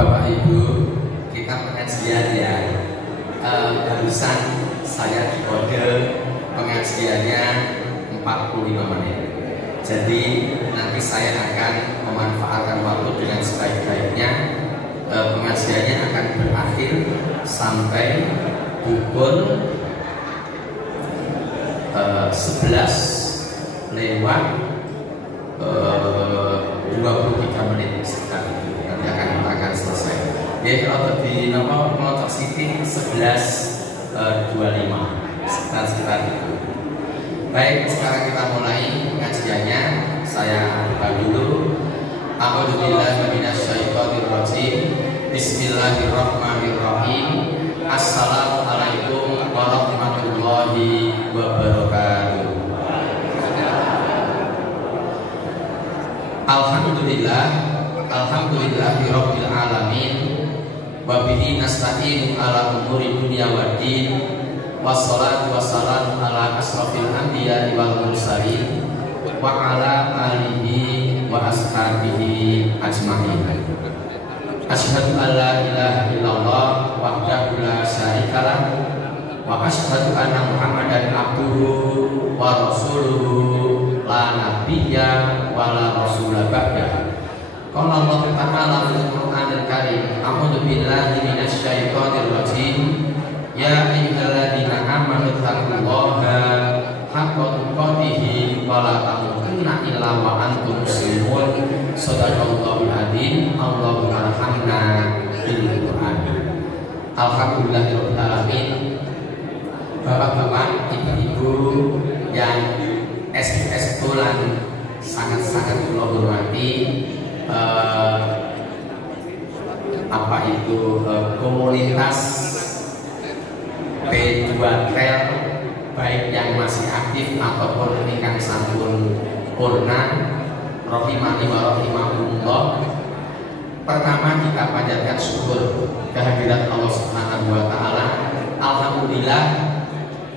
Bapak Ibu, kita pengajian ya. Barusan saya di kode pengajiannya 45 menit. Jadi nanti saya akan memanfaatkan waktu dengan sebaik-baiknya. Pengajiannya akan berakhir sampai pukul 11 lewat 23 menit sekitar itu. Nanti akan selesai. Ya, kalau di nomor motor City 11.25 sekitar itu. Baik, sekarang kita mulai pengajiannya. Saya buka dulu. A'udzubillahi minasyaitonirrajim. Bismillahirrahmanirrahim. Assalamualaikum warahmatullahi wabarakatuh. Alhamdulillahirabbil alamin. Wa bihi nasta'inu ala umuri dunya waddin. Wassalatu wassalamu ala asrofil anbiya'i wal mursalin wa ala alihi wa ashabihi ajma'in. Asyhadu an la ilaha illallah wahdahu la syarikalah wa asyhadu anna Muhammadan abduhu wa rasuluhu la nabiyya wa la rasula ba'dah. Qala Allah Ta'ala fil Qur'anil Karim, a'udzu billahi minasyaitonir rajim. Ya ayyuhalladzina amanu taqullaha haqqa tuqatih wa la tamutunna illa wa antum muslimun. Shadaqallahul adzim. Allahumma arhamna bil Qur'an. Alhamdulillahirabbil alamin. Bapak-bapak, ibu-ibu yang SKS Tulan sangat-sangat kula hormati, komunitas P2Tel baik yang masih aktif ataupun ingkang sampun purna, rahimani wa rahimakumullah. Pertama kita panjatkan syukur kehadirat Allah Subhanahu wa taala. Alhamdulillah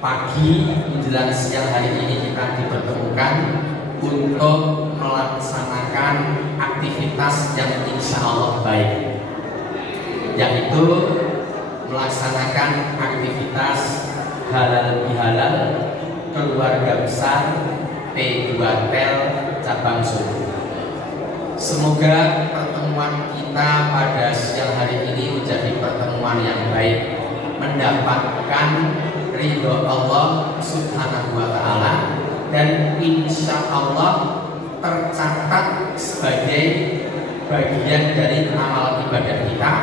pagi menjelang siang hari ini kita dipertemukan untuk melaksanakan aktivitas yang insya Allah baik, yaitu melaksanakan aktivitas halal bihalal keluarga besar P2Tel cabang Solo. Semoga pertemuan kita pada siang hari ini menjadi pertemuan yang baik, mendapatkan ridho Allah Subhanahu wa taala, dan insya Allah tercatat sebagai bagian dari amal ibadah kita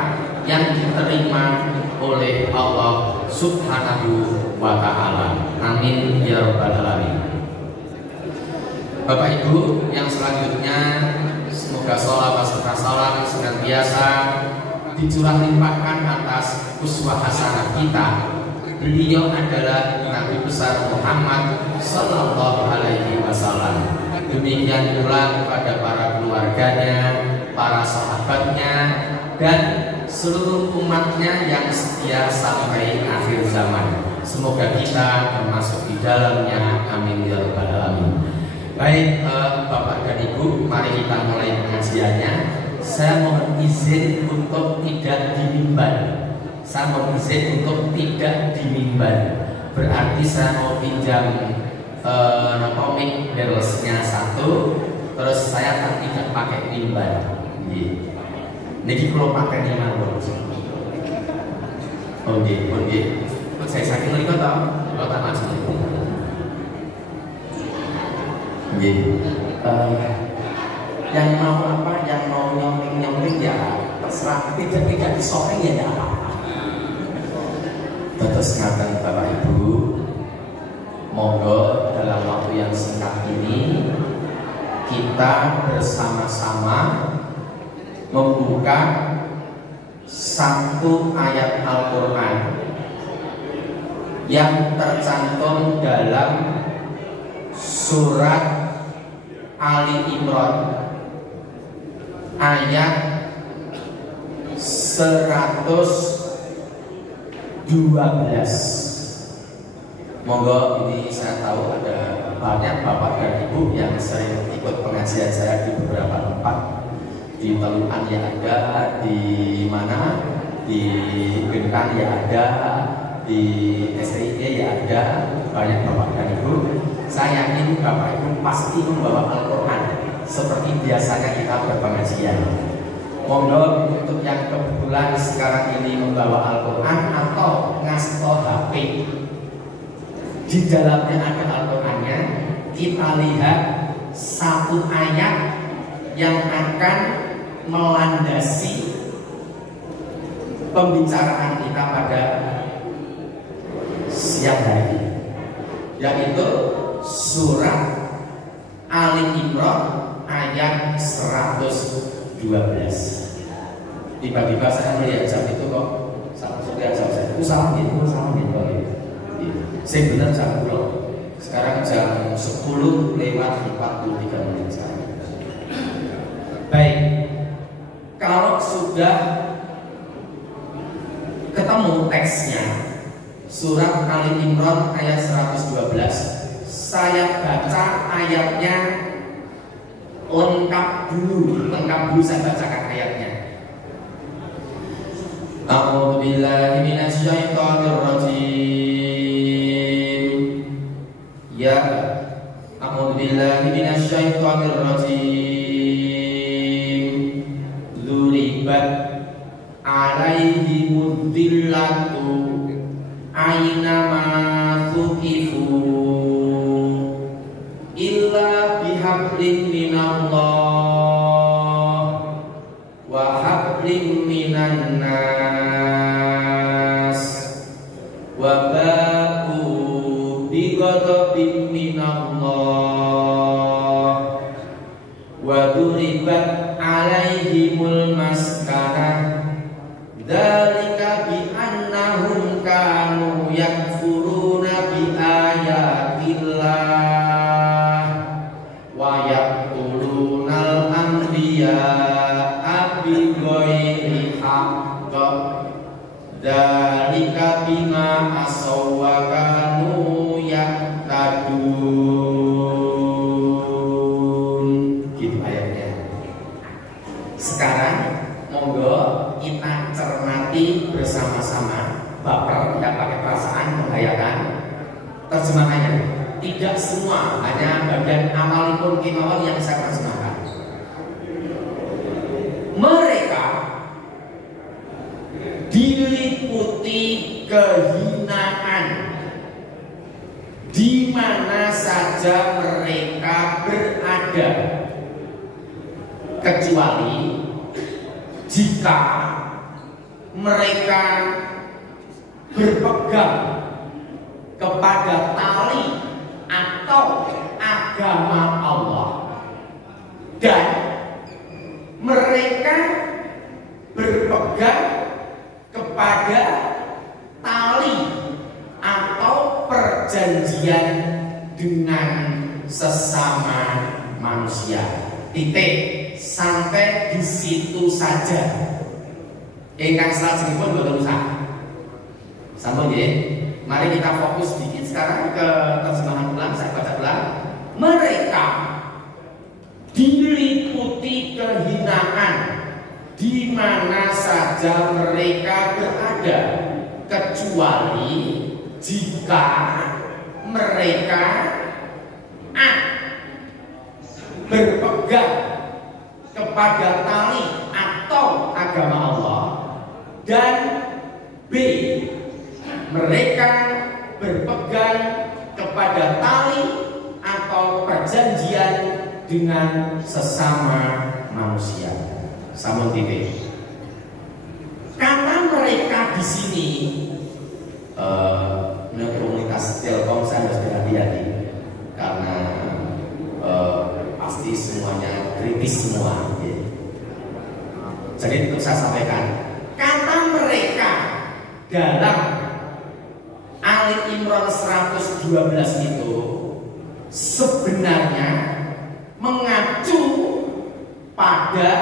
yang diterima oleh Allah Subhanahu wa ta'ala. Amin ya rabbal alamin. Bapak Ibu yang selanjutnya, semoga sholawat serta salam senantiasa dicurah limpahkan atas uswah hasanah kita. Beliau adalah Nabi besar Muhammad sallallahu alaihi wasallam. Demikian pula kepada para keluarganya, para sahabatnya, dan seluruh umatnya yang setia sampai akhir zaman. Semoga kita termasuk di dalamnya. Amin ya rabbal alamin. Baik, Bapak dan Ibu, mari kita mulai pengajiannya. Saya mohon izin untuk tidak di mimbar. Saya mohon izin untuk tidak di mimbar. Berarti saya mau pinjam mic berosnya satu, terus saya akan tidak pakai mimbar. Niki kalau pakai di mana bos? Oke. Saya sakit lagi kata, kalau tak masuk. Yang mau apa? Yang mau nyomping ya terserah. Tidak disoreng ya tidak apa-apa. Terus ngatain Bapak Ibu, monggo dalam waktu yang singkat ini kita bersama-sama membuka satu ayat Al-Quran yang tercantum dalam surat Ali Imran ayat 112. Monggo, ini saya tahu ada banyak Bapak dan Ibu yang sering ikut pengajian saya di beberapa tempat, di Teluan yang ada, di di Bintang ya ada, di STI ya ada, banyak bapak dan ibu. Saya yakin bapak ibu pasti membawa Al-Quran seperti biasanya kita berpengajian. Monggo untuk yang kebetulan sekarang ini membawa Al-Quran atau ngasih HP, di dalamnya ada Al-Qurannya. Kita lihat satu ayat yang akan melandasi pembicaraan kita pada siang hari ini, yaitu surat Ali Imran ayat 112. Tiba-tiba saya melihat jam itu kok sudah jam saya itu salah gitu. Saya benar jam 10. Sekarang jam 10 lewat 43 menit saya. Baik, kalau sudah ketemu teksnya surat Ali Imran ayat 112, saya baca ayatnya lengkap dulu saya bacakan ayatnya. A'udzu billahi minasyaitonir rajim. Ya, a'udzu billahi minasyaitonir rajim. Dzuribat alaihimud dzillatu aynama tuqifu illa bihablin minallah wa hablin minan nas wa ba'u bighadabin minallah wa duribat alaihimul maskanah dzalika bi annahum kanu yakfuruna bi ayatillah wa yaqtulunal anbiya'a bi ghairi haqq dzalika bima asaw wa kanu yahtadun. Gitu ayatnya. Sekarang monggo kita cermati bersama-sama. Bapak tidak pakai perasaan, membahayakan terjemahannya. Tidak semua, hanya bagian amalipun kimawal yang saya terjemahkan. Mereka diliputi kehinaan di mana saja mereka berada, kecuali jika mereka berpegang kepada tali atau agama Allah, dan mereka berpegang kepada tali atau perjanjian dengan sesama manusia. Titik, sampai di situ saja. Ingkang salajengipun boten usah. Sampun nggih. Mari kita fokus sedikit sekarang ke terjemahan ulang. Saya baca ulang. Mereka diliputi kehinaan di mana saja mereka berada, kecuali jika mereka berpegang kepada tali atau agama Allah, dan B, mereka berpegang kepada tali atau perjanjian dengan sesama manusia. Sampun titik. Kata mereka di sini, menurut komunitas Telkom saya harus berhati-hati karena pasti semuanya kritis semua. Jadi untuk saya sampaikan, kata mereka dalam Ali Imran 112 itu sebenarnya mengacu pada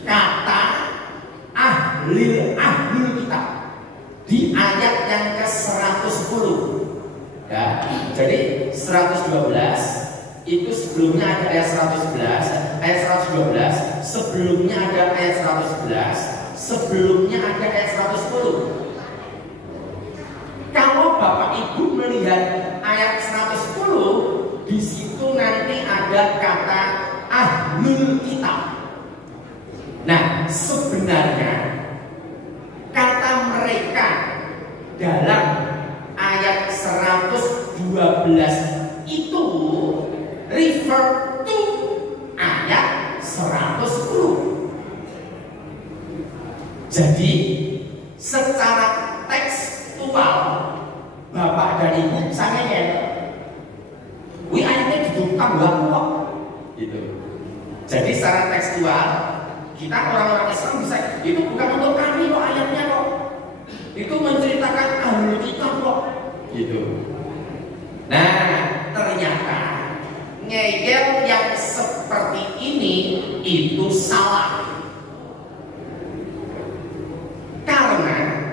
kata ahlul kitab di ayat yang ke-110. Ya, jadi 112 itu sebelumnya ada ayat 111, ayat 112, sebelumnya ada ayat 111, sebelumnya ada ayat 110. Kalau Bapak Ibu melihat ayat 110, di situ nanti ada kata ahlul kitab. Nah, sebenarnya kata mereka dalam ayat 112 itu refer to ayat 110. Jadi secara tekstual Bapak dan Ibu misalnya ya, ayatnya ditutup kok gitu. Jadi secara tekstual kita orang-orang Islam bisa, itu bukan untuk kami kok ayatnya kok, itu menceritakan ahlul kitab kok gitu. Nah, ternyata ngeyel yang seperti ini itu salah. Karena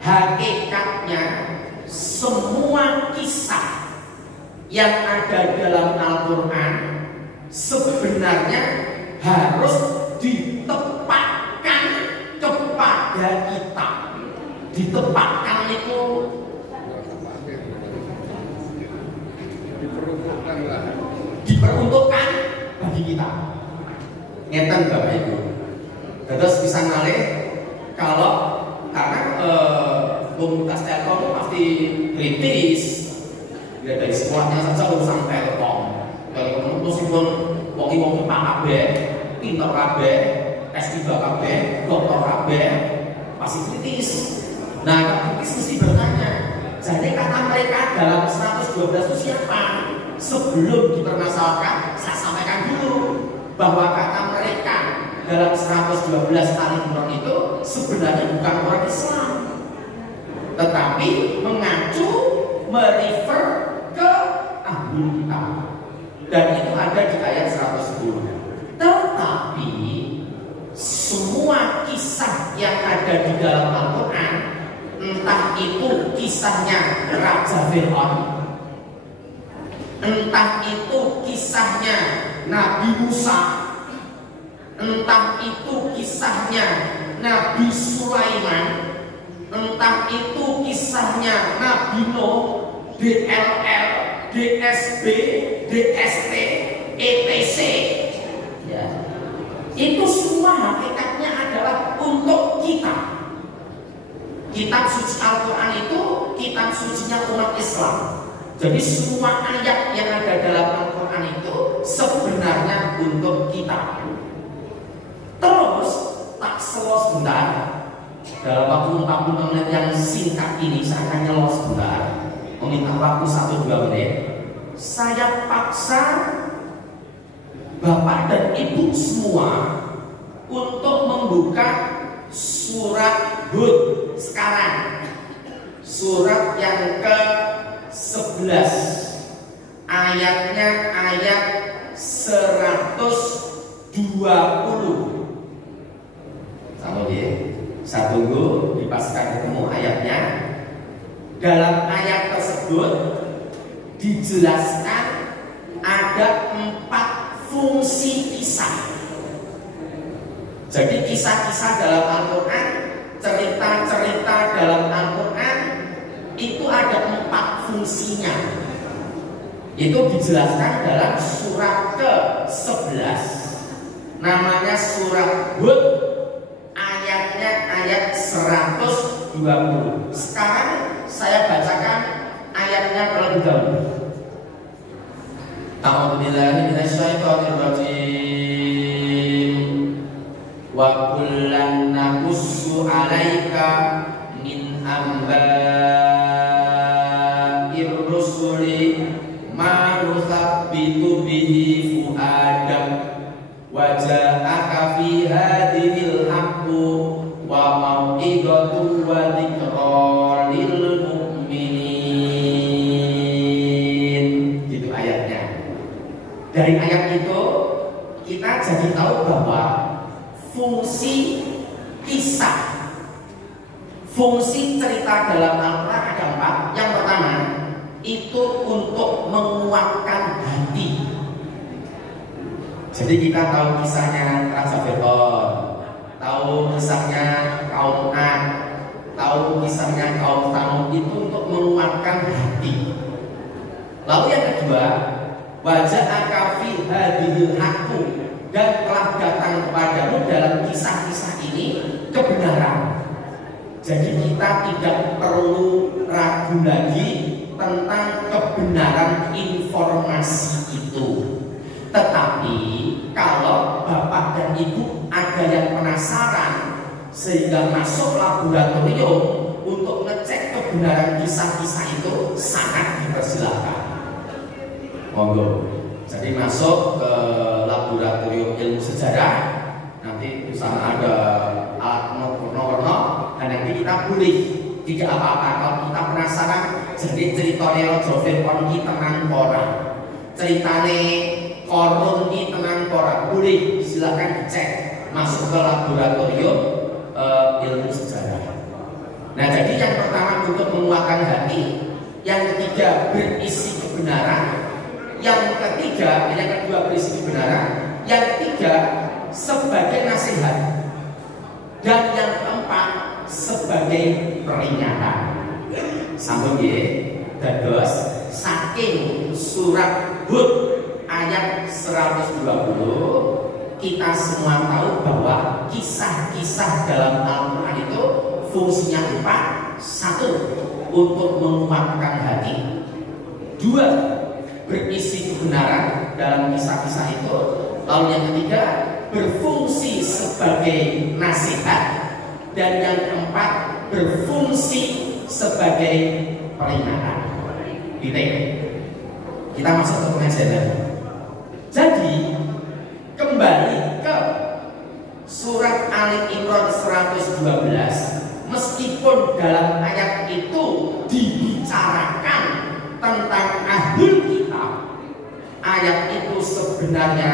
hakikatnya semua kisah yang ada dalam Al-Quran sebenarnya harus ditempatkan kepada kita. Ditempatkan itu diperuntukkan bagi kita. Ngeten Bapak Ibu. Terus bisa ngalih kalau karena komunitas Telkom pasti kritis. Ya dari sekolahnya saja urusan Telkom. Telkom itu meskipun wong-wong Pak kabeh, pinter kabeh, S3 kabeh, doktor kabeh, pasti kritis. Nah, kritis mesti bertanya. Jadi kata mereka dalam 112 itu siapa? Sebelum dipermasalahkan, saya sampaikan dulu bahwa kata mereka dalam 112 Al-Imran itu sebenarnya bukan orang Islam, tetapi mengacu merefer ke ahlul kitab, dan itu ada di ayat 110. Tetapi semua kisah yang ada di dalam Al-Quran, entah itu kisahnya Raja Fir'aun, entah itu kisahnya Nabi Musa, entah itu kisahnya Nabi Sulaiman, entah itu kisahnya Nabi Nuh, DLL, DSB, DST, ETC, ya, itu semua hakikatnya adalah untuk kita. Kitab suci Al-Quran itu kitab sucinya umat Islam. Jadi semua ayat yang ada dalam Al-Quran itu sebenarnya untuk kita. Terus tak selos sebentar, dalam waktu 40 menit yang singkat ini saya akan nyelos sebentar, meminta waktu 1-2 menit. Saya paksa Bapak dan Ibu semua untuk membuka surat Hud sekarang, surat yang ke-11, ayatnya ayat 120. Sama dia, saya tunggu dipastikan ketemu ayatnya. Dalam ayat tersebut dijelaskan ada 4 fungsi kisah. Jadi kisah-kisah dalam Al-Quran, cerita-cerita dalam Al-Quran itu ada 4 fungsinya. Itu dijelaskan dalam surat ke-11, namanya surat Hud, ayatnya ayat 120. Sekarang saya bacakan ayatnya terlebih dahulu. A'udzubillahi minasyaitonirrajim. Wa kullan naqussu 'alaika min amba'ir rusuli ma nusabbitu bihi fu'adak wa ja'aka fi hadhil haqqu wa mau'izatu wa dzikra lil mu'minin. Gitu ayatnya. Dari ayat itu kita jadi tahu bahwa fungsi kisah, fungsi cerita dalam Al-Quran ada 4. Yang pertama itu untuk menguatkan hati. Jadi kita tahu kisahnya Raja Fir'aun, tahu kisahnya kaum Ad, tahu kisahnya kaum Tsamud, itu untuk menguatkan hati. Lalu yang kedua, wajah akafi hadhil haqqu, dan telah datang kepadamu dalam kisah-kisah ini kebenaran. Jadi kita tidak perlu ragu lagi tentang kebenaran informasi itu. Tetapi kalau Bapak dan Ibu ada yang penasaran sehingga masuk laboratorium untuk ngecek kebenaran kisah-kisah itu, sangat dipersilakan. Monggo. Jadi masuk ke laboratorium ilmu sejarah, nanti di sana ada alat warna-warna, dan nanti kita boleh tidak apa-apa kalau kita penasaran. Jadi ceritanya Raja Fir'aun ki tenang ora, ceritane Korun ki tenang ora, boleh silakan dicek masuk ke laboratorium ilmu sejarah. Nah, jadi yang pertama untuk menguatkan hati, yang ketiga berisi kebenaran, yang kedua berisi kebenaran, yang ketiga sebagai nasihat, dan yang keempat sebagai peringatan. Sambung ya, dados saking surat Hud ayat 120, kita semua tahu bahwa kisah-kisah dalam Al-Quran itu fungsinya empat. Satu, untuk menguatkan hati. Dua, berisi kebenaran dalam kisah-kisah itu. Lalu yang ketiga, berfungsi sebagai nasihat. Dan yang keempat, berfungsi sebagai peringatan. Kita masuk ke pengajaran. Jadi kembali ke surat Ali Imran 112, meskipun dalam ayat itu dibicarakan tentang ahlul kitab, ayat itu sebenarnya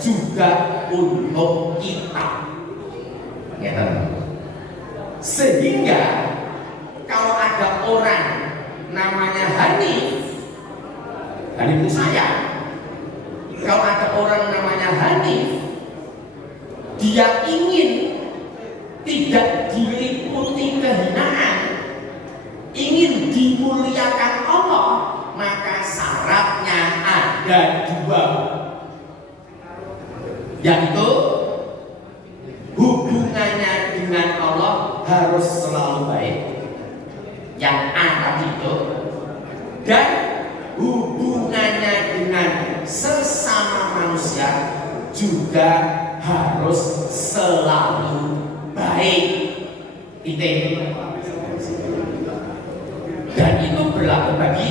juga untuk kita. Sehingga kalau ada orang namanya Hanif itu saya, kalau ada orang namanya Hanif, dia ingin tidak diliputi kehinaan, ingin dimuliakan Allah, maka syaratnya ada dua, yaitu hubungannya dengan Allah harus selalu baik, yang A tadi itu, dan hubungannya dengan sesama manusia juga harus selalu baik. Dan itu berlaku bagi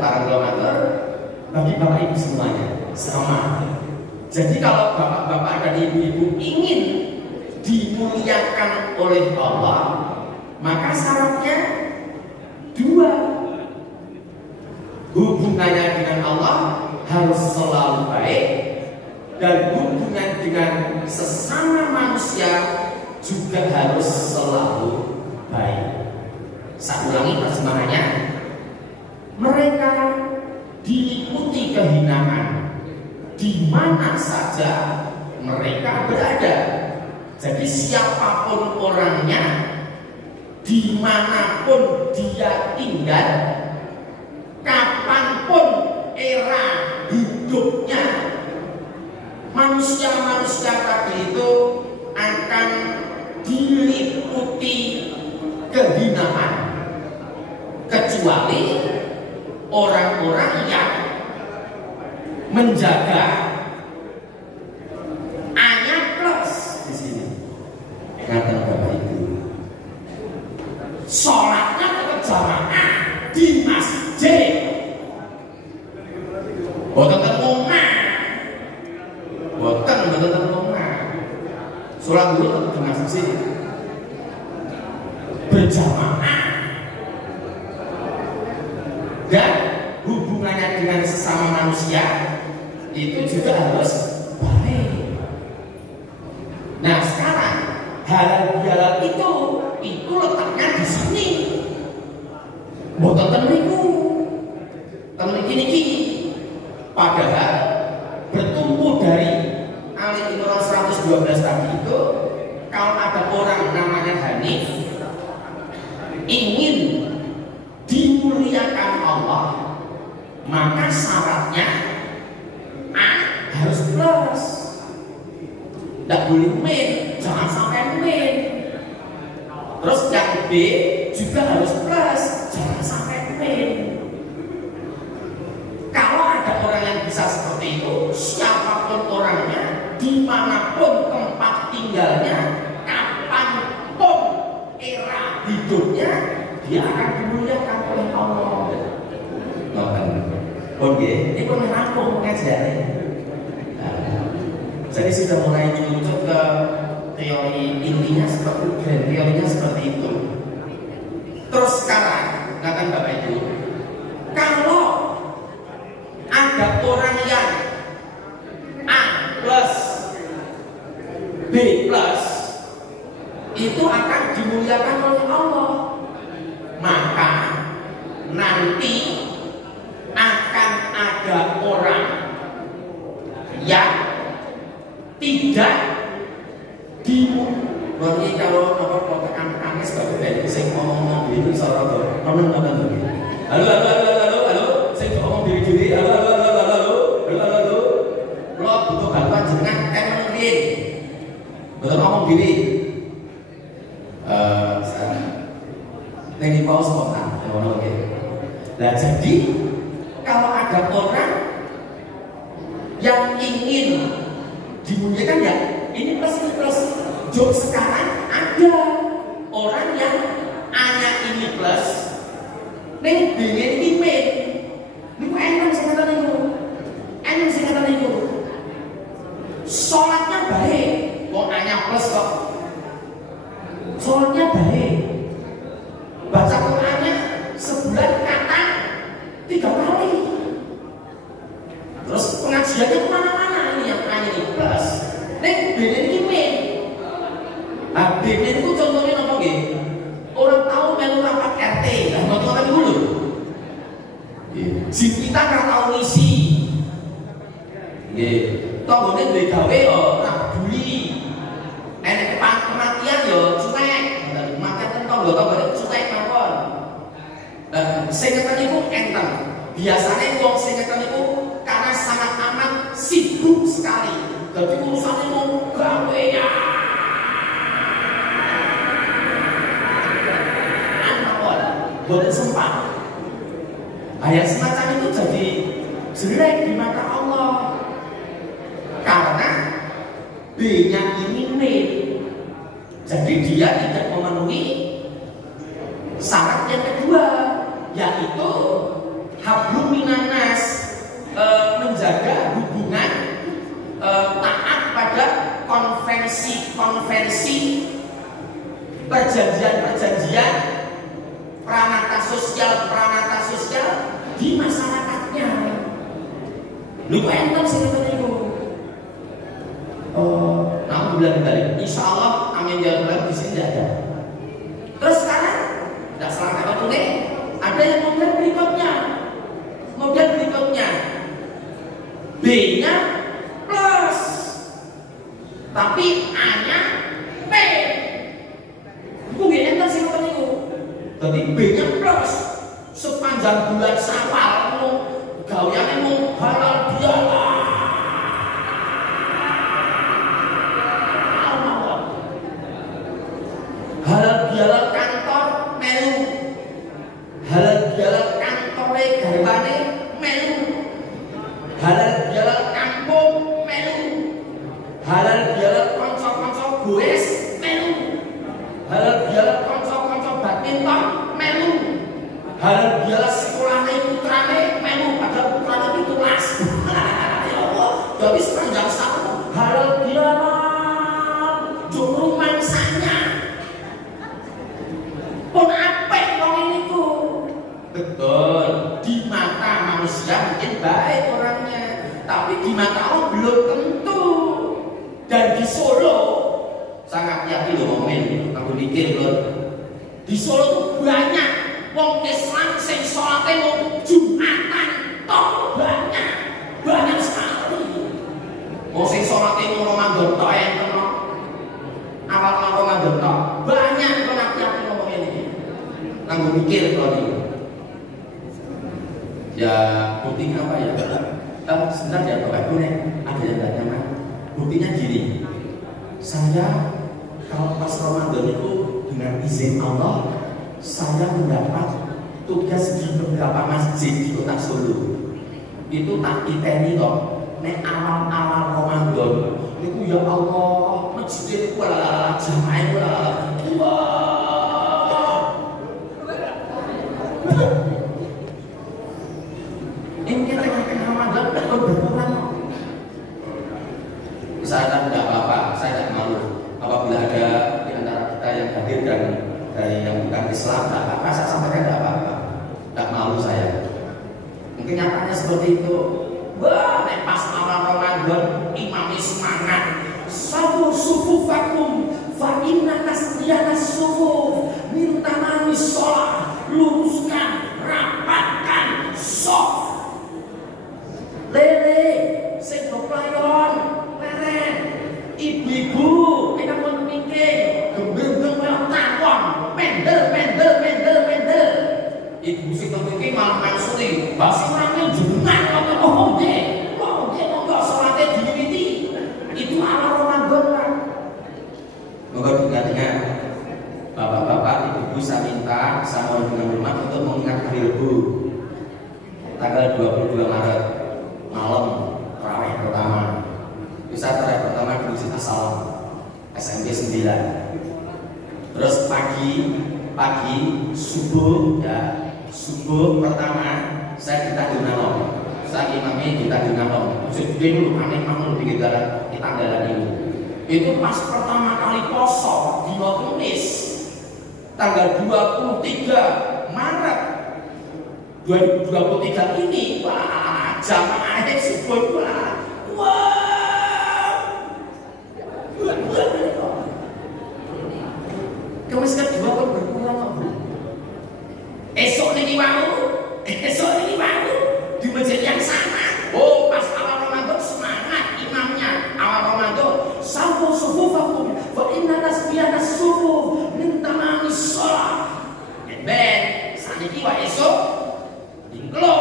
para ulama, bagi bapak ibu semuanya sama. Jadi kalau bapak-bapak dan ibu-ibu ingin dimuliakan oleh Allah, maka syaratnya dua. Hubungannya dengan Allah harus selalu baik, dan hubungan dengan sesama manusia juga harus selalu baik. Saya ulangi terjemahannya. Mereka diliputi kehinaan di mana saja mereka berada. Jadi siapapun orangnya, dimanapun dia tinggal, kapanpun era hidupnya, manusia-manusia tadi itu akan diliputi kehinaan, kecuali orang-orang yang menjaga ayat plus di sini. Kata Bapak Ibu, sholatnya berjamaah di masjid, boten ngomah, boten ngomah. Sholat dulu di masjid berjamaah, dan hubungannya dengan sesama manusia itu juga harus baik. Nah sekarang halal bihalal itu letaknya di sini. Boten tenriku, tenriki. Padahal bertumbuh dari Ali Imran 112 tadi, min, jangan sampai min. Terus yang B juga harus plus, jangan sampai min. Kalau ada orang yang bisa seperti itu, siapapun orangnya, dimanapun tempat tinggalnya, kapanpun era hidupnya, dia akan dimuliakan oleh Allah. Oke, ini pun rampung pengajarannya. Jadi sudah mulai menuntut ke teori intinya seperti itu, teorinya seperti itu. Terus sekarang, katakan Bapak Ibu, kalau ada orang yang A plus B plus itu akan dimuliakan oleh Allah, maka nanti akan ada orang yang tidak dimuliakan. Kalau amis bapak dari saya ngomong gitu soal halo, saya ngomong diri, halo, lo butuh bantuan jenengan menungguin, betul ngomong diri. Ini pause spontan, oke. Nah jadi kalau ada orang yang ingin dimuliakan ya ini plus. Job sekarang ada orang yang A-nya ini plus, nih B-nya ini min. Ini enak singkatan itu. Sholatnya baik, kok A-nya plus kok. Sholatnya baik, baca Qurannya sebulan kata 3 kali. Terus pengajiannya kemana-mana, ini yang A ini plus, nih B-nya ini min. Nah, B-nya itu contohnya apa gitu? Orang tahu melu rapat RT, nah nonton orang dulu. Jin kita nggak tahu ngisi. Tonggolnya duwe gawe yo, tak peduli. Enek kematian yo, cuek. Kematian kan tonggol-tonggolnya cuek mawon. Singkatan itu enten. Biasanya wong singkatan itu karena sangat amat sibuk sekali. Jadi urusannya mau gawe ya. Boleh sempat. Ayat semacam itu jadi jelek di mata Allah karena B-nya ini min. Jadi dia tidak memenuhi syarat yang kedua, yaitu hablum minan nas, menjaga hubungan taat pada konvensi perjanjian peranata sosial di masyarakatnya. Lu kok enten sih itu? Nah, bulan kembali. Insya Allah amin ya Rabbal di sini tidak ada. Terus sekarang tidak salah apa tuh nih? Ada yang model berikutnya. B-nya plus, tapi A-nya P. Mungkin enten sih itu. Tapi B-nya plus sepanjang bulan Syawal mau gaweane mau halal bihalal. Halal bihalal kantor melu. Halal bihalal kantore garwane melu. Halal bihalal kampung melu. Halal bihalal kanca-kanca goes melu. Halal bihalal kanca-kanca badminton melu. Halal bihalal sekolahnya putrane melu pada putrane 17. Ya Allah, jadi sepanjang satu halal bihalal jumlah mangsanya pun apik wong niku. Betul, di mata manusia mungkin baik orangnya, tapi di mata Allah belum tentu. Dan di Solo sangat yakin loh momen, aku mikir loh, di Solo tuh banyak wong Islam sing salate mau Jumatan tok, banyak sekali. Wong sing salate mau Ramadan tok enten kok. Awal-awal Ramadan tok. Banyak banget yang ngomong ini. Nanggo mikir kok iki. Ya, buktinya apa ya? Sebentar ya Bapak Ibu nih, ada yang nggak nyaman. Buktinya gini. Saya kalau pas Ramadan itu dengan izin Allah, saya mendapat tugas di beberapa masjid di kota Solo. Itu tak diteni loh, nek awal-awal Ramadan itu ya Allah, masjid itu wala jamaah wala ini tengah-tengah Ramadan berkurang. Saya tidak apa-apa, saya tidak malu apabila ada di antara kita yang hadir dan dari yang bukan Islam, tidak apa-apa, saya sampaikan tidak apa-apa, tidak malu saya. Mungkin nyatanya seperti itu. Wah, pas awal Ramadan imamnya semangat. Sabu sufufakum fa inna tasdiyanas sufuf min tamamis shalah. Luruskan, rapatkan shaf. Lele, sing playon, leren. Ibu-ibu, enak pun mikir, gembel-gembel takon, mendel. Ibu sing mikir malah maksudi, basi orangnya jenengan oh nggak sholatnya diwiti. Itu awal Ramadan lah. Moga ingat-ingat, bapak-bapak, ibu-ibu, saya minta sama dengan rumah untuk mengingat hari Rabu tanggal 22 Maret malam tarawih pertama. Bisa tarawih pertama di Masjid Assalam SMP 9. Terus pagi subuh ya, subuh pertama saya kita dinalong. Saya imamnya kita dinalong. Jadi dulu aneh bangun di tanggalan ini. Itu pas pertama kali poso di Tunis tanggal 23 Maret 2023 ini, wah jamaahnya subuh Kamis kedua kan berkurang. Esok ini di masjid yang sama. Oh, pas awal Ramadan semangat imamnya. Awal Ramadan sabu sufufakum fa inna tasbiyanas sufuf min tamamis shalah. Ben saniki wae esok dingklo.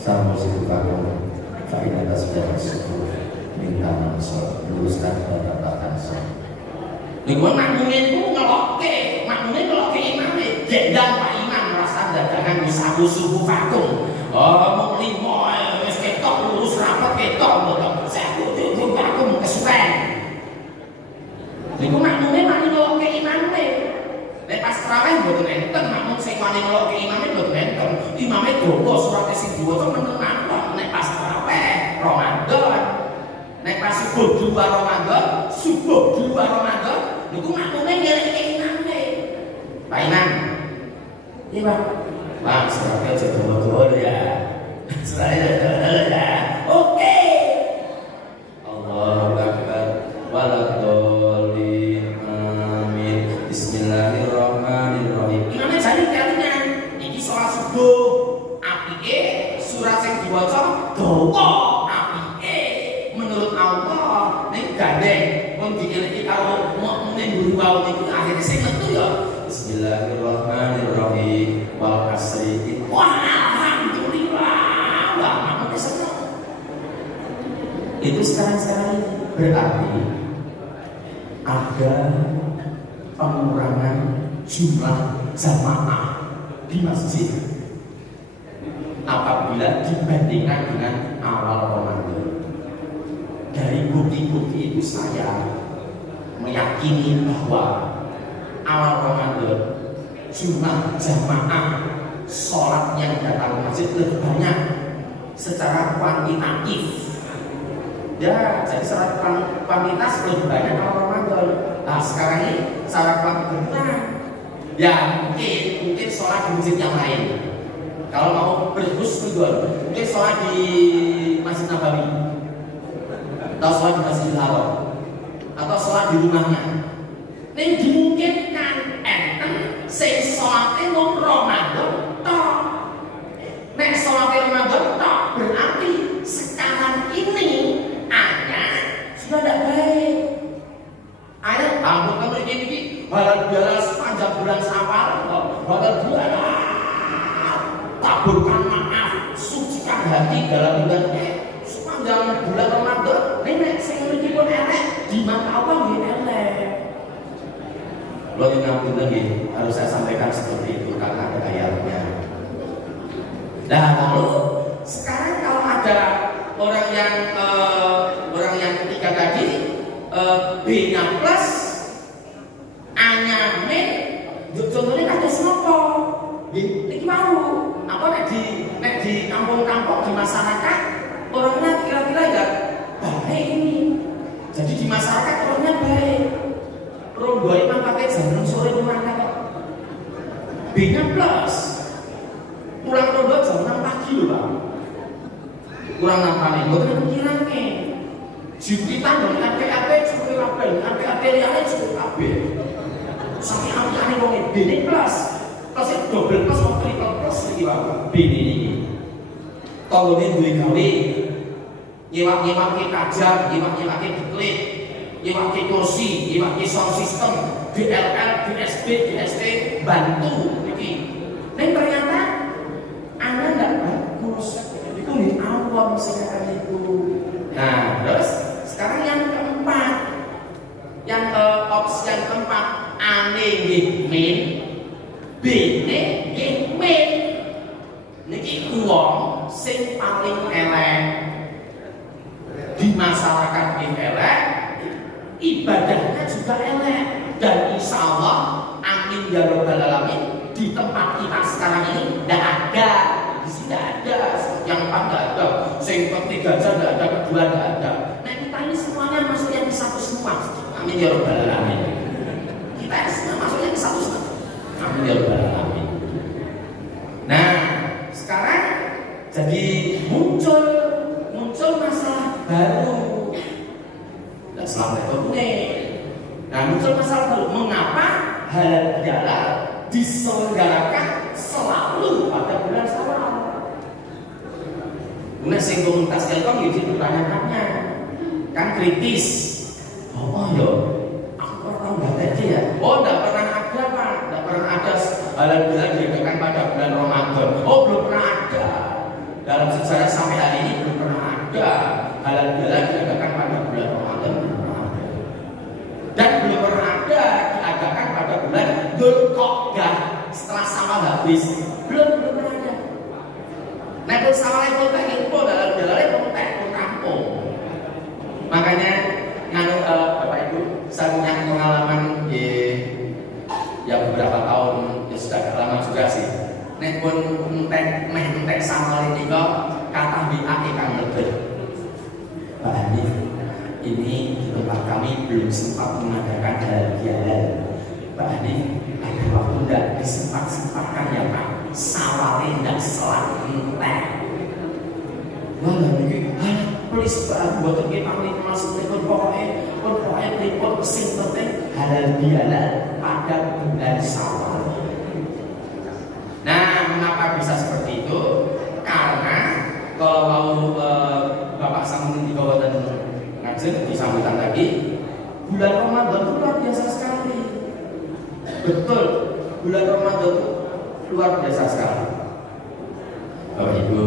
Sabu sufufakum fa inna tasbiyanas sufuf min tamamis shalah. Luruskan dan rapatkan shaf. Niku makmumnya itu ngelokke imamnya. Gendang Pak Imam merasa dagangan di sabu sufufakum. Mau limo wis ketok lurus rapat ketok mboten sabu sufufakum kesuwen. Niku makmumnya mari ngelokke imamnya. Nek pas tarawih mboten enten makmum sing wani ngelokke imamnya mboten enten. Imamnya donga surat sing diwaca menengan nek pas tarawih Ramadan. Nek pas subuh di luar Ramadan, niku makmumnya ngeleke imamnya. Pak Imam. Iya Pak. Pak, suratnya jodoh ya. Oke. Allahu Akbar. Waladhdallin. Amin. Bismillahirrahmanirrahim. Imamnya jadi kalian. Iki sholat subuh. Apike surat sing diwaca dawa. Apike menurut Allah ning gandeng wong dikeleki karo mukmin guru wae niku akhire sing metu ya. Bismillahirrahmanirrahim. Wal asri. Wah, alhamdulillah. Wah, makanya senang. Itu sekarang berarti ada pengurangan jumlah jamaah di masjid apabila dibandingkan dengan awal Ramadan. Dari bukti-bukti itu saya meyakini bahwa awal Ramadan jumlah jamaah sholat yang datang ke masjid lebih banyak secara kuantitatif. Ya, jadi secara kuantitas lebih banyak awal Ramadan. Nah sekarang ini secara kuantitatif ya mungkin sholat di masjid yang lain. Kalau mau berhusnuzon, mungkin sholat di Masjid Nabawi, atau sholat di Masjidil Haram, atau sholat di rumahnya. Ini dimungkinkan enten sing sholatnya non Ramadan tok. Nek sholatnya Ramadan tok berarti sekarang ini sudah tidak baik. Ayat ampun kamu ini halal bihalal sepanjang bulan Syawal, halal bihalal taburkan maaf, sucikan hati dalam bulan sepanjang bulan Ramadan. Nenek sing mriki pun elek di nggih elek. Lo nyambung lagi, harus saya sampaikan seperti itu karena ada ayatnya. Nah, lalu sekarang kalau ada orang yang ketiga tadi B-nya plus, A-nya min, contohnya kados napa? Niki mau apa nek di kampung-kampung di masyarakat orangnya kira-kira ya baik ini. Jadi di masyarakat orangnya baik. Rondo emang pakai jam 6 sore kemana kok? B-nya plus. Pulang rondo jam 6 pagi loh Pak. Kurang nampaknya, gue kan kiranya Jupitan dong, AP-AP cukup kabel, AP-AP liane cukup kabel. Sampai angkanya ngomongin B-nya plus. Plusnya double plus atau triple plus lagi Pak. B-nya ini tolongnya gue gawe nyewak-nyewak ke kajang, nyewak-nyewak ke deklit, nyewak ke kursi, nyewak ke sound system, DLL, DSB, DST, bantu dan ternyata Anda tidak bagus. Itu di awam sekarang itu. Nah, terus sekarang yang keempat, opsi yang keempat, A-nya min, B-nya min. Niki uang sing paling elek di masyarakat elek, ibadahnya juga elek, dan insya Allah amin ya rabbal alamin di tempat kita sekarang ini tidak ada, di sini tidak ada, yang empat tidak ada, yang ketiga saja tidak ada, kedua tidak ada. Nah kita ini semuanya masuk yang satu semua, amin ya rabbal alamin. Kita semua masuknya ke satu semua, amin ya rabbal alamin. Nah sekarang jadi muncul masalah baru. Dan selamat itu nih. Nah muncul masalah baru. Mengapa halal bihalal diselenggarakan selalu pada bulan Syawal? Kemudian sing komunitas Telkom jadi pertanyaannya kan kritis. Oh ya, aku pernah nggak tadi ya? Oh tidak pernah ada Pak, tidak pernah ada halal bihalal diadakan pada bulan Ramadan. Oh belum pernah ada. Dalam sejarah sampai hari ini belum pernah ada halal bihalal diadakan pada bulan Ramadan, belum pernah ada. Dan belum pernah ada diadakan pada bulan Dzulqa'dah setelah Syawal habis. Belum pernah ada. Nah kalau Syawal itu info halal bihalal itu kampung. Makanya Bapak Ibu, saya punya pengalaman ya beberapa tahun, ya sudah agak lama juga sih. Nek pun entek Syawal ini kok kata WA kan lebih. Pak Hanif, ini di tempat kami belum sempat mengadakan halal bihalal. Pak Hanif, ada waktu tidak disempat-sempatkan ya Pak? Syawalnya tidak selalu entek. Wah, ini please Pak, buat kita ini masuk ke pokoknya pripot sing penting halal bihalal pada bulan Syawal. Nah, mengapa bisa seperti itu? Karena kalau Bapak sambung di kawasan ngajen di sambutan tadi, bulan Ramadan itu luar biasa sekali. Betul, bulan Ramadan itu luar biasa sekali. Bapak Ibu,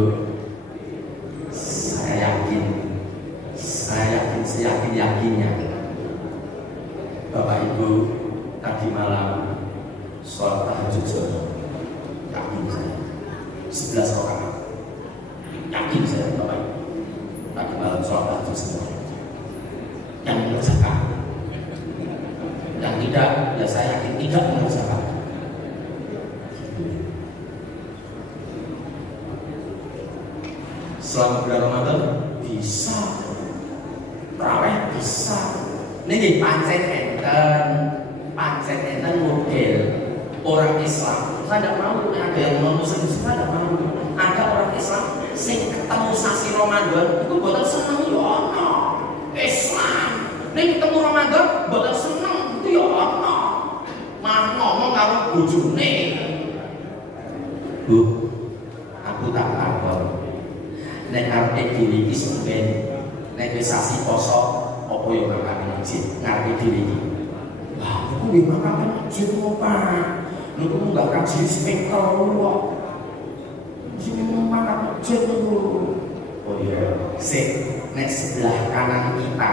saya yakinnya Bapak Ibu tadi malam sholat tahajud yakin saya 11 rakaat, yakin saya Bapak Ibu tadi malam sholat tahajud semua yang mengerjakan, yang tidak ya saya yakin tidak mengerjakan. Selama bulan Ramadan bisa terawih bisa. Ini pancen enten model orang Islam. Saya tidak mau ada yang non-Muslim, saya tidak mau. Ada orang Islam sing ketemu sasi Ramadan itu boten seneng ya ana. Islam ning ketemu Ramadan boten seneng itu ya ana. Malah ngomong karo bojone. Bu, aku tak takon. Nek ngarepe dhewe iki sampeyan nek wis sasi poso apa yo makan masjid ngarepe dhewe iki. Wah, aku nggih makan masjid kok Pak. Niku enggak kaji spektor kok. Sini makan masjid lho. Oh iya, sik nek sebelah kanan kita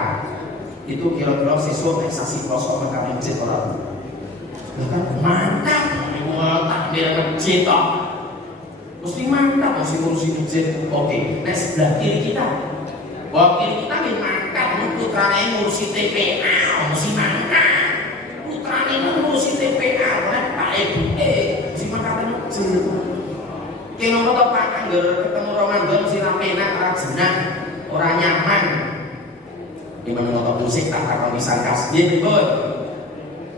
Itu kira-kira siswa eksasi poso mangkat masjid orang. Bahkan mantap, takbir masjid toh. Mesti mantap, mesti ngurusi masjid. Oke, nah sebelah kiri kita. Wah kiri kita nih mantap, putranya ngurusi TPA, mesti mantap. Putranya ngurusi TPA, karena Pak Ibu si mangkat masjid. Kena ngotot Pak Angger ketemu Ramadan si Rapena Rajena orang nyaman. Di mana ngotot musik tak akan bisa kasih ribut.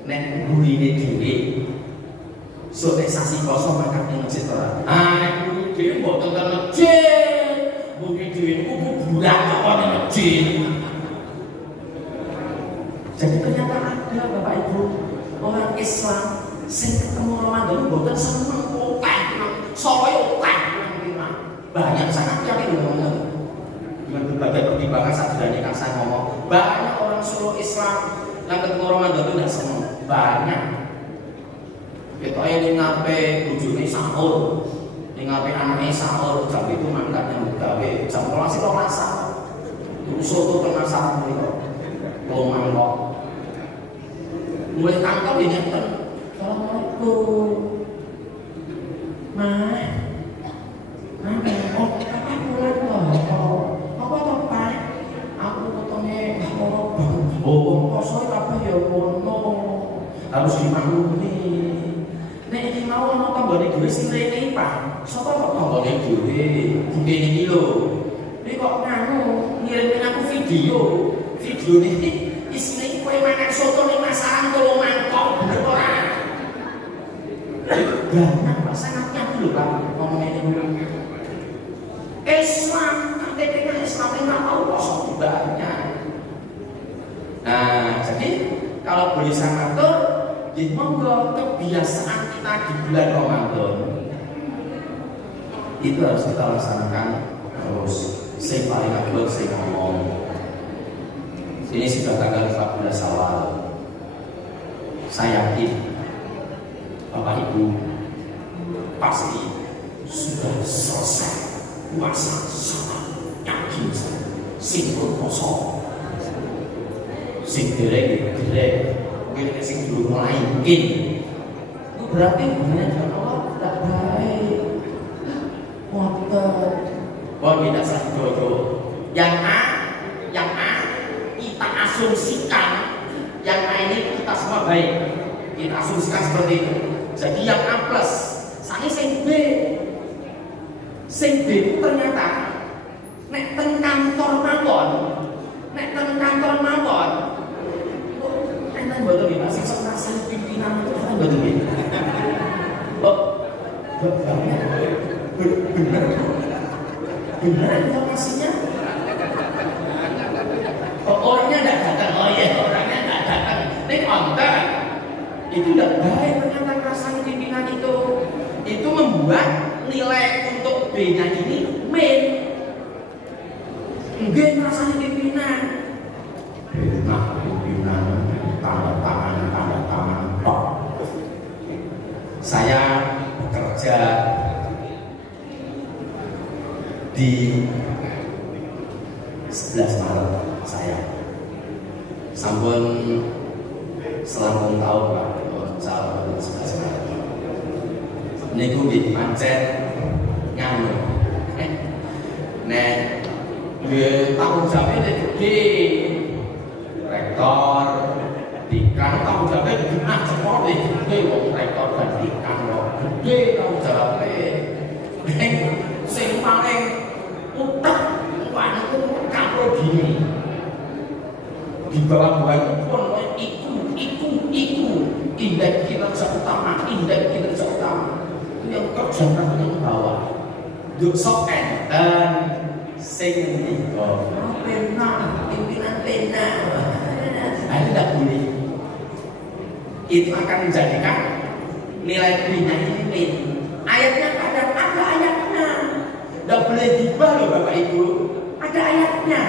Nek burine dhewe. So eksasi poso mangkat ning masjid ora. Nek buri dhewe mboten ten masjid. Buri dhewe niku kuburan kok ning masjid. Jadi ternyata ada Bapak Ibu orang Islam sing ketemu Ramadan mboten seneng otak. Solo otak banyak sangat yakin dengan berbagai pertimbangan saat berani kan saya ngomong banyak orang Solo Islam yang ketemu Ramadan itu tidak senang banyak kita ini ngapain bujurnya sahur ini ngapain anaknya sahur jam itu mangkatnya gawe jam mulai sih lo masak usul tuh kena sahur itu lo mangkok mulai tangkap ini kan Assalamualaikum Mah oh, apa mulai apa toh Pak? Aku ketemu oh, poso apa ya kono harus dimaklumi. Nek iki mau ana tanggane dhewe sing rene Pak. Sapa kok tanggane dhewe? Ngene iki lho. Nek kok nganu ngirim aku video. Video niki isine kowe makan soto ning masakan tolong mangkok bener ora? Banyak Pak sangat nyatu lho Pak ngomongnya ini. Islam, KTP Islam ini nggak tahu kosong banyak. Nah, jadi kalau boleh saya atur, di monggo kebiasaan kita di bulan Ramadan itu harus kita laksanakan terus. Saya paling akbar saya ngomong. Ini sudah tanggal 14 Syawal. Saya yakin Bapak Ibu pasti sudah selesai puasa salat yakin sing poso sing dereng mungkin sing belum mulai mungkin itu berarti hubungannya dengan Allah tidak baik ngotot bahwa tidak salah jodoh yang A kita asumsikan yang A ini kita semua baik kita asumsikan seperti itu jadi yang A plus sana sing B ternyata nek teng kantor mawon enten mboten nggih Pak sing rasane pimpinan itu kan mboten nggih oh benar informasinya oh orangnya tidak datang oh iya orangnya tidak datang nek onten itu tidak baik ternyata rasane pimpinan itu membuat nilai untuk B-nya ini main nggih rasanya pimpinan tanda tangan tok saya bekerja di 11 Maret saya sampun selangkung tahun Pak calon 11 Maret niku nggih pancen nganu nek nggih tanggung jawabnya gede rektor dikan tanggung jawabnya genah cepot gede wong rektor dan dikan kok gede tanggung jawabnya nek sing paling utek waniku kapro dini di bawah pun iku indeks kinerja utama yang kerja yang bawah duk sok dan sing niku pimpinan pena tidak boleh itu akan menjadikan nilai B-nya ini min ayatnya ada ayatnya tidak boleh gibah loh Bapak Ibu ada ayatnya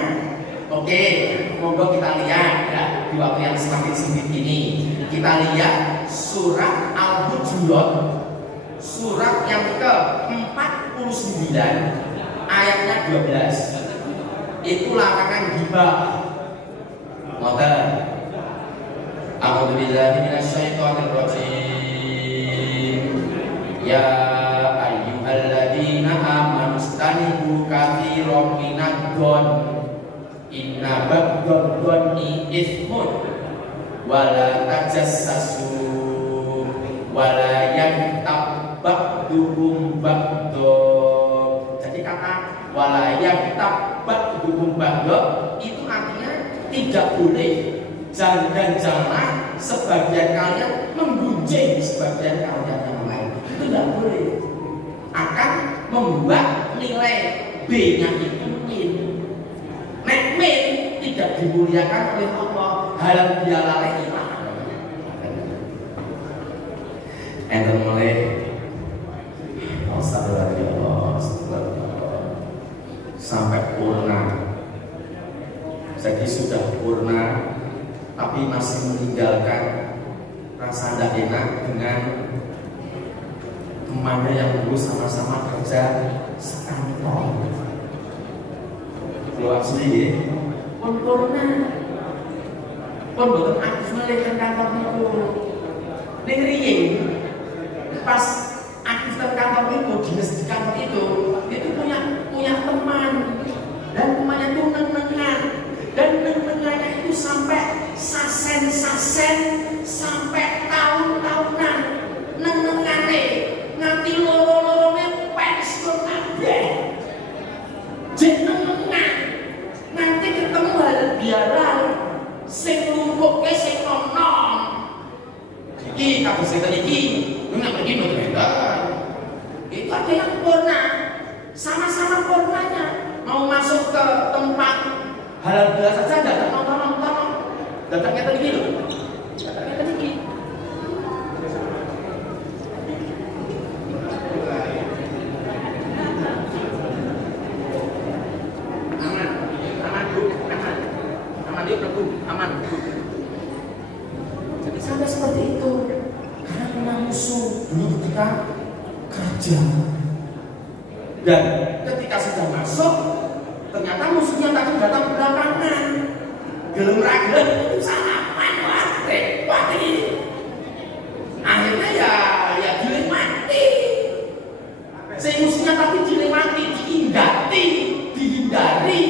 oke monggo kita lihat ya, di waktu yang semakin sempit ini kita lihat surat Al-Hujurat surat yang ke-49 ayatnya 12 itu larangan gibah Ngoten. A'udzu billahi minasyaitonir rajim. Ya ayyuhalladzina amanu istanibu katsiran minadh-dhon inna ba'dadh-dhonni itsmun wala tajassasu wala yaghtab ba'dukum ba'dha. Jadi kata wala yaghtab ba'dukum ba'dha itu artinya tidak boleh dan jangan sebagian kalian menggunjing sebagian kalian yang lain. Itu tidak boleh. Akan membuat nilai B-nya itu min. Nek min tidak dimuliakan oleh Allah, halal bihalal iman. Enten mulai astagfirullah sampai purna. Jadi sudah purna tapi masih meninggalkan rasa tidak enak dengan temannya yang dulu sama-sama kerja sekantor. Keluar sendiri, pun purna, pun betul aktif melihat kantor itu. Dengerin, pas aktif di kantor itu, dinas di kantor itu punya teman dan temannya itu neng-nengan. Dan neng-nengannya itu sampai sasen-sasen sampai tahun-tahunan neng-nengane nanti loro-lorone pensiun kabeh. Jadi neng-nengan nanti ketemu halal bihalal sing lumpuhke sing nom-nom. Iki kabeh setan iki nek pergi bener-bener. Itu ada yang purna, sama-sama purnanya mau masuk ke tempat halal bihalal saja datang nonton datangnya tadi gitu datangnya tadi gitu aman jadi sampai seperti itu karena punya musuh dulu ketika kerja dan ketika sudah masuk ternyata musuhnya tadi datang belakangan. Gelem ragilem itu salaman wah repot ini. Akhirnya ya dilewati. Si musuhnya tadi dilewati, diindati, dihindari.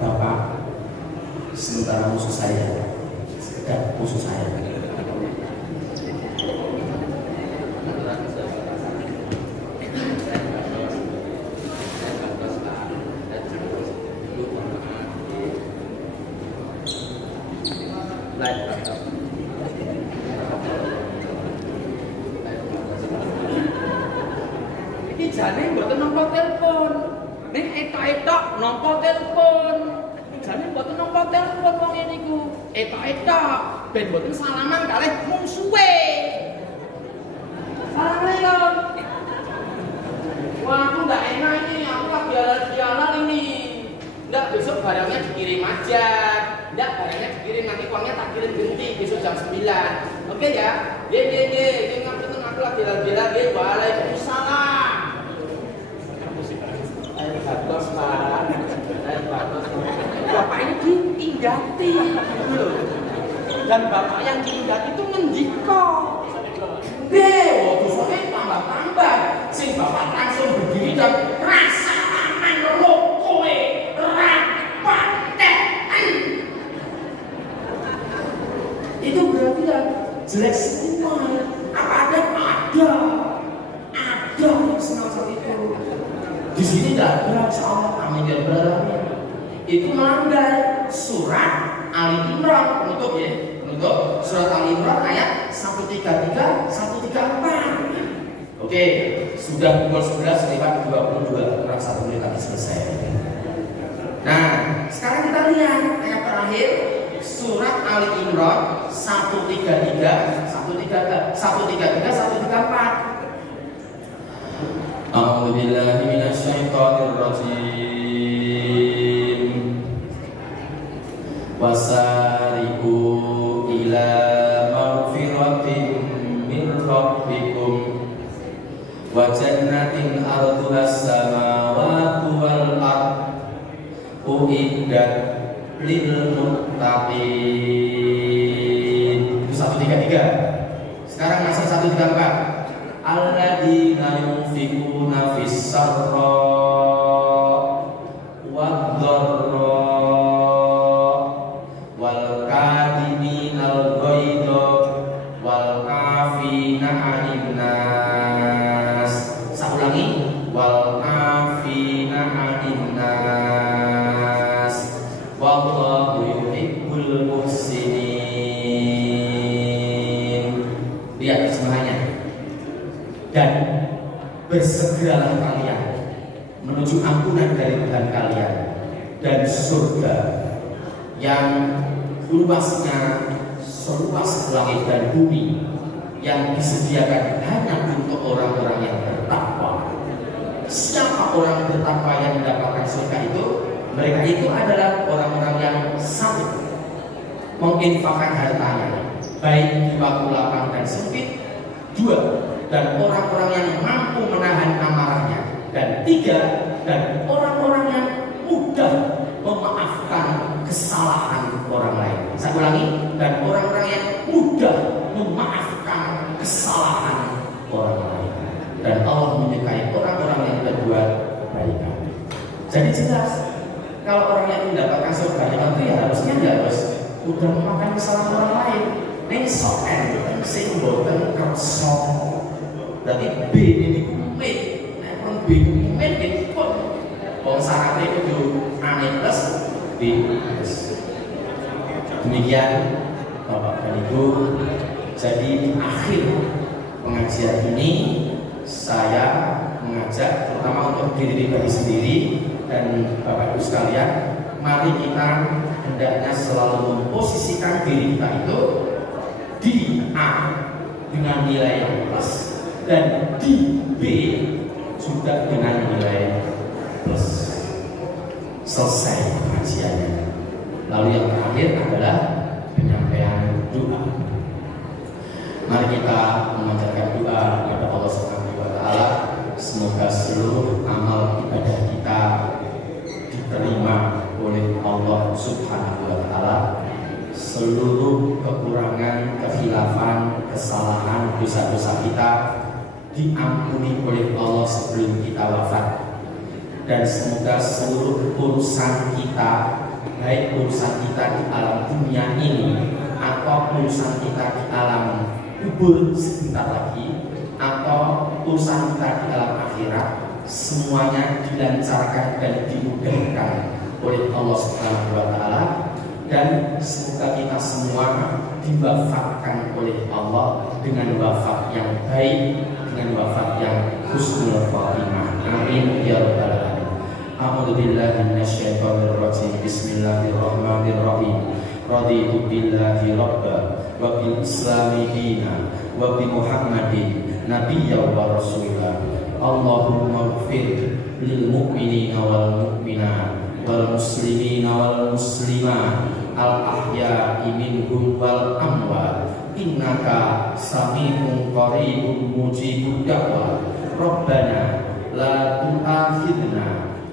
Bapak, sementara musuh saya, sekedar musuh saya. Iki jane mboten nampa telepon. Ning etok-etok nampa telepon. Jane mboten nampa telepon wong niku. Etok-etok ben mboten salaman kalih mungsuhe. Assalamualaikum. Wah, aku enggak enak ini, aku lagi halal ini. Enggak, besok barangnya dikirim aja. Enggak, barangnya dikirim, nanti uangnya tak kirim ganti besok jam 9. Oke ya? Ye. Ngapain aku lagi halal. Waalaikumsalam. Ayo bagus, Pak. Bapak ini diinggati. Dan bapak yang diinggati itu ngendiko. Dosanya tambah-tambah. Sing bapak langsung berdiri dan rasa aman rokoe rapatean. Itu berarti ya jelek semua. Apa ada yang senang seperti itu. Di sini tidak ada, insyaallah amin ya rabbal alamin. Itu melanggar surat Ali Imran penutup ya. Penutup surat Ali Imran ayat 133 134. Oke, sudah pukul 11:22 kurang 1 menit lagi selesai. Nah, sekarang kita lihat ayat terakhir surat Ali Imran 133 134. A'udzu billahi minasyaitonir rajim. Wasari'u ila maghfiratin min rabbikum wa jannatin 'arduhas samawati wal ardh uiddat lil muttaqin. Itu 133. Sekarang masuk 134. Alladzina yunfiquna fis sarra wad dharra wal kadhiminal ghaidha wal 'afina 'anil nas. Saya ulangi, wal 'afina 'anil nas wallahu yuhibbul muhsinin. Lihat semuanya. Dan bersegeralah kalian menuju ampunan dari Tuhan kalian dan surga yang luasnya seluas langit dan bumi, yang disediakan hanya untuk orang-orang yang bertakwa. Siapa orang bertakwa yang mendapatkan surga itu? Mereka itu adalah orang-orang yang satu menginfakkan hartanya, baik di waktu lapang dan sempit. 2, dan orang-orang yang mampu menahan amarahnya. Dan 3, dan orang-orang yang mudah memaafkan kesalahan orang lain. Saya ulangi, dan orang-orang yang mudah memaafkan kesalahan orang lain. Dan Allah menyukai orang-orang yang berbuat kebaikan. Jadi jelas, kalau orang yang mendapatkan surga itu ya harusnya dia harus mudah memaafkan kesalahan orang lain. Ini soal sing boten kersa. Berarti B ini kumit. Nek B kumit iki kok wong syaratnya kudu A+ B+. Demikian Bapak dan Ibu. Jadi di akhir pengajian ini saya mengajak terutama untuk diri pribadi sendiri dan Bapak Ibu sekalian, mari kita hendaknya selalu memposisikan diri kita itu di A dengan nilai yang plus dan di B juga dengan nilai plus. Selesai pengajiannya. Lalu yang terakhir adalah penyampaian doa. Mari kita memanjatkan doa kepada Allah Subhanahu wa taala, semoga seluruh amal ibadah kita diterima oleh Allah Subhanahu wa taala. Seluruh kekurangan, kehilafan, kesalahan, dosa-dosa kita diampuni oleh Allah sebelum kita wafat. Dan semoga seluruh urusan kita, baik urusan kita di alam dunia ini atau urusan kita di alam kubur sebentar lagi, atau urusan kita di alam akhirat, semuanya dilancarkan dan dimudahkan oleh Allah Subhanahu wa taala. Dan semoga kita semua diwafatkan oleh Allah dengan wafat yang baik, dengan wafat yang husnul khatimah. Amin ya rabbal alamin. A'udzu billahi minasyaitonir rajim. Bismillahirrahmanirrahim. Raditu billahi rabba wa bil islami dina wa bi Muhammadin nabiyya wa rasula. Allahumma ighfir lil mu'minina wal mu'minat wal muslimina wal muslimat al ahya'i minhum wal amwat innaka sami'un qaribun mujibud da'wat. Rabbana la tu'akhidna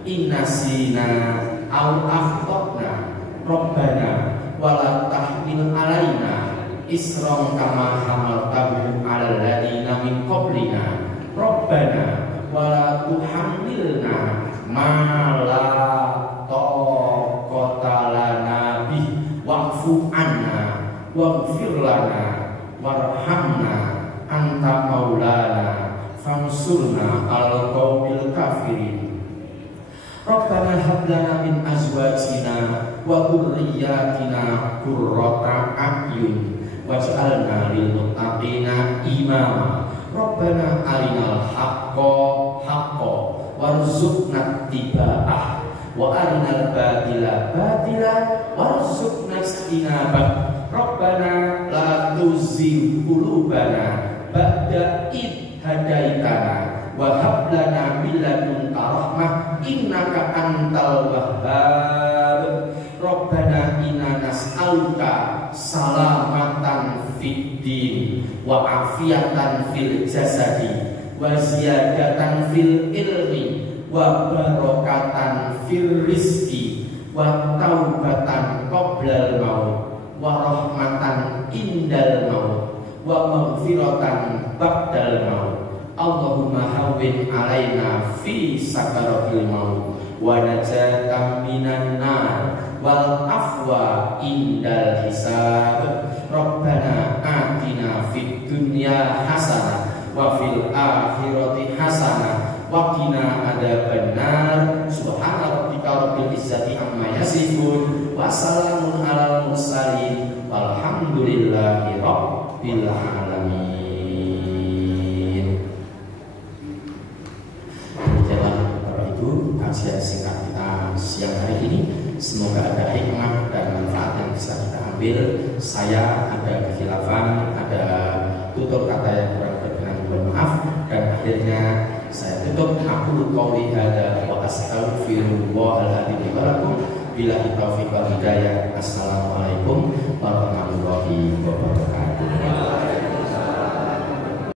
in nasina aw akhtana. Rabbana wa la tahmil alaina isran kama hamaltahu 'alal ladzina min qablina. Rabbana wa la tuhammilna ma la taqata lana bih wa'fu 'anna waghfir lana warhamna anta maulana fansurna 'alal qaumil kafirin. Rabbana hab lana min azwajina wa dhurriyyatina qurrata a'yun waj'alna lil muttaqina imama. Rabbana arinal haqqo haqqo warzuqna ittiba'ah wa arinal batila batila warzuqna ijtinabah. Rabbana la tuzigh qulubana ba'da id hadaitana wa hab lana min ladunka rahmah innaka antal wahhab. Rabbana inna nas'aluka salamatan fid din wa afiatan fil jasadi wa ziyadatan fil ilmi wa barakatan fil rizqi wa taubatan qoblal maut wa rahmatan indal maut wa maghfiratan ba'dal maut. Allahumma hawwin alaina fi sakaratil maut wa najatan minan nar wal afwa indal hisab. Rabbana atina fid dunya hasanah wa fil akhirati hasanah wa qina adzabannar. Subhana rabbika rabbil izzati amma yasifun wa salamun alal mursalin walhamdulillahi rabbil alamin. Demikianlah Bapak Ibu kajian singkat kita siang hari ini. Semoga ada hikmah dan manfaat yang bisa kita ambil. Saya ada kekhilafan, ada tutur kata yang kurang berkenan, mohon maaf. Dan akhirnya saya tutup. Aku qouli hadza wa astaghfirullahal adzim wa lakum. Billahi taufiq wal hidayah. Assalamualaikum warahmatullahi wabarakatuh.